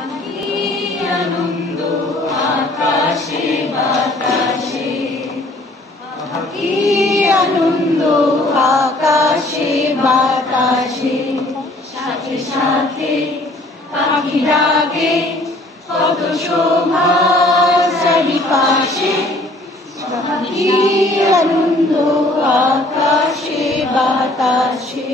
কি আনন্দ আকাশে বাতাসে, কি আনন্দ আকাশে বাতাসে, সাথে সাথে পাখি ডাকে কত শোভা চারিপাশে, কি আনন্দ আকাশে বাতাসে।